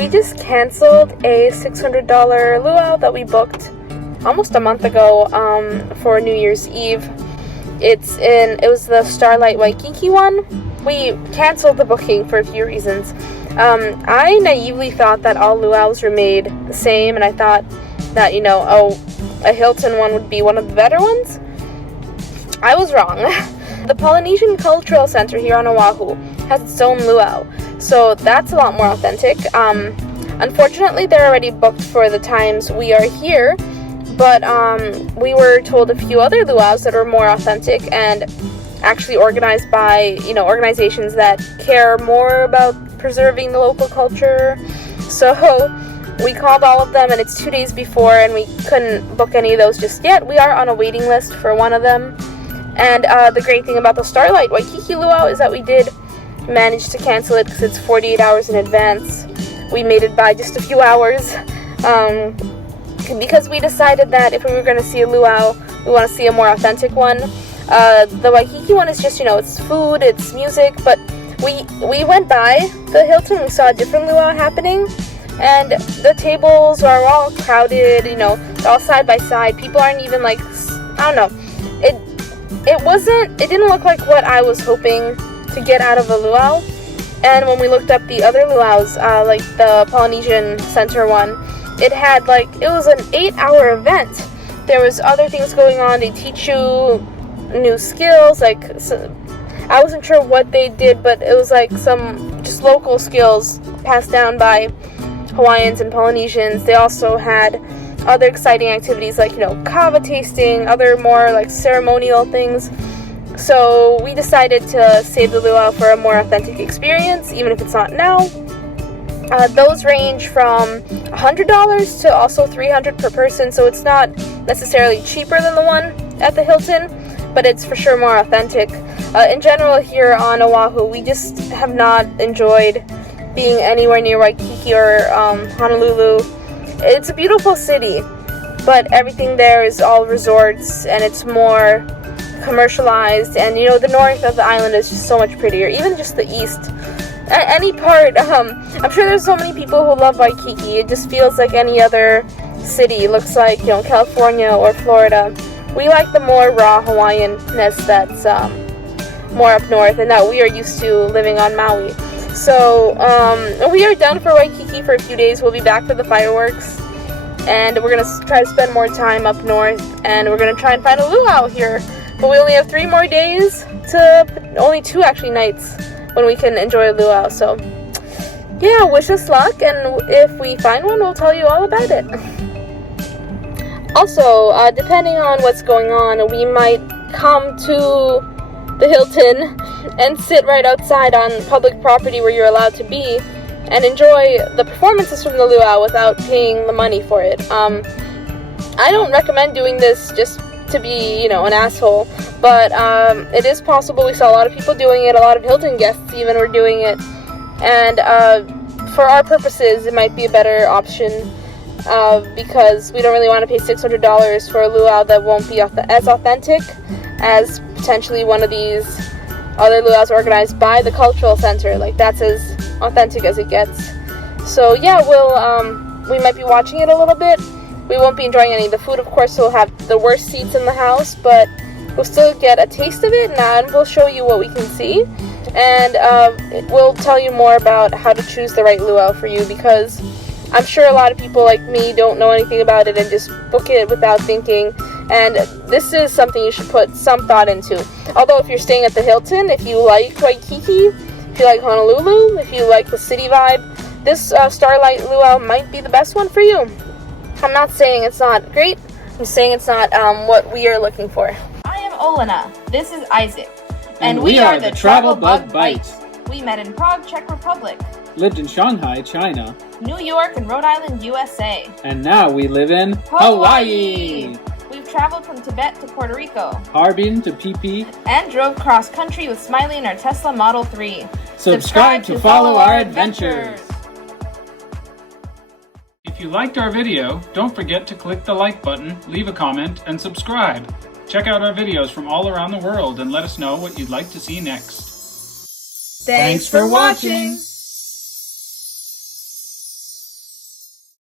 we just canceled a $600 luau that we booked almost a month ago for New Year's Eve. It was the Starlight Waikiki one. We canceled the booking for a few reasons. I naively thought that all luau's were made the same, and I thought that, a Hilton one would be one of the better ones. I was wrong. The Polynesian Cultural Center here on Oahu has its own luau, so that's a lot more authentic. Unfortunately, they're already booked for the times we are here, but we were told a few other luau's that are more authentic and actually organized by, organizations that care more about preserving the local culture. So we called all of them, and it's 2 days before, and we couldn't book any of those just yet. We are on a waiting list for one of them. And the great thing about the Starlight Waikiki luau is that we did manage to cancel it because it's 48 hours in advance. We made it by just a few hours because we decided that if we were going to see a luau, we want to see a more authentic one. The Waikiki one is just, it's food, it's music, but we went by the Hilton, we saw a different luau happening, and the tables are all crowded, they're all side by side. People aren't even I don't know. It didn't look like what I was hoping to get out of a luau. And when we looked up the other luau's, like the Polynesian Center one, it was an 8-hour event. There was other things going on. They teach you new skills, I wasn't sure what they did, but it was some just local skills passed down by Hawaiians and Polynesians. They also had other exciting activities kava tasting, other more ceremonial things. So we decided to save the luau for a more authentic experience, even if it's not now. Those range from $100 to also $300 per person, so it's not necessarily cheaper than the one at the Hilton, but it's for sure more authentic. In general, here on Oahu, we just have not enjoyed being anywhere near Waikiki or Honolulu. It's a beautiful city, but everything there is all resorts, and it's more commercialized, and the north of the island is just so much prettier, even just the east. Any part, I'm sure there's so many people who love Waikiki. It just feels like any other city. It looks like, California or Florida. We like the more raw Hawaiian-ness that's more up north, and that we are used to living on Maui. So, we are done for Waikiki for a few days. We'll be back for the fireworks, and we're going to try to spend more time up north, and we're going to try and find a luau here. But we only have 3 more days only 2 actually nights when we can enjoy a luau. So, yeah, wish us luck, and if we find one, we'll tell you all about it. Also, depending on what's going on, we might come to the Hilton and sit right outside on public property where you're allowed to be and enjoy the performances from the luau without paying the money for it. I don't recommend doing this just to be, an asshole, but it is possible. We saw a lot of people doing it, a lot of Hilton guests even were doing it, and for our purposes, it might be a better option because we don't really want to pay $600 for a luau that won't be as authentic as potentially one of these other luau's organized by the cultural center. That's as authentic as it gets. So yeah, we might be watching it a little bit. We won't be enjoying any of the food, of course, so we'll have the worst seats in the house, but we'll still get a taste of it, and we'll show you what we can see, and we'll tell you more about how to choose the right luau for you, because I'm sure a lot of people like me don't know anything about it and just book it without thinking, and this is something you should put some thought into. Although if you're staying at the Hilton, if you like Waikiki, if you like Honolulu, if you like the city vibe, this Starlight Luau might be the best one for you. I'm not saying it's not great, I'm saying it's not what we are looking for. I am Olena, this is Isaac, and we are the Travel Bug Bite. We met in Prague, Czech Republic, lived in Shanghai, China, New York and Rhode Island, USA, and now we live in Hawaii. We've traveled from Tibet to Puerto Rico, Harbin to PP, and drove cross-country with Smiley in our Tesla Model 3. Subscribe to follow our adventures. If you liked our video, don't forget to click the like button, leave a comment, and subscribe. Check out our videos from all around the world and let us know what you'd like to see next. Thanks for watching!